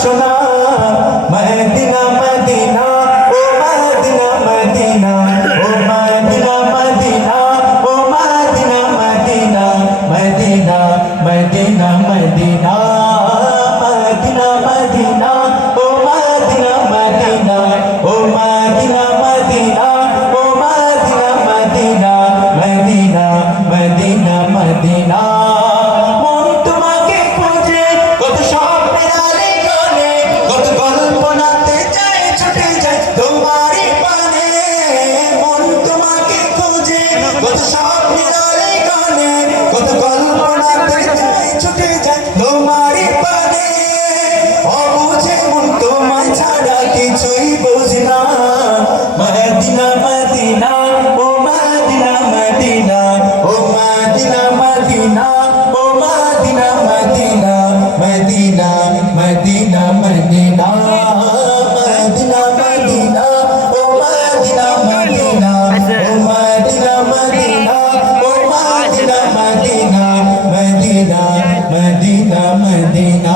সোনা Medina Medina ও Medina Medina ও মদিনা মদিনা ও Medina Medina Medina Medina Medina Medina Medina ও মদিনা মদিনা ও মদিনা মদিনা ও Medina Medina Medina Medina Medina মন তোমাকে খোঁজে কত স্বপ্নের আলিঙ্গনে কত কল্পনাতে যায় ছুটে যায় তোমারই পানে মন তোমাকে খোঁজে কত স্বপ্নের আলিঙ্গনে কত কল্পনাতে যায় ছুটে যায় তোমারই পানে অবুঝে মন তোমায় ছাড়া কিছুই বোঝে না মদিনা মদিনা ও মদিনা মদিনা ও মদিনা মদিনা ও Medina Medina Medina Medina Medina Medina Medina ও মদিনা মদিনা ও মদিনা মদিনা ও Medina Medina Medina Medina Medina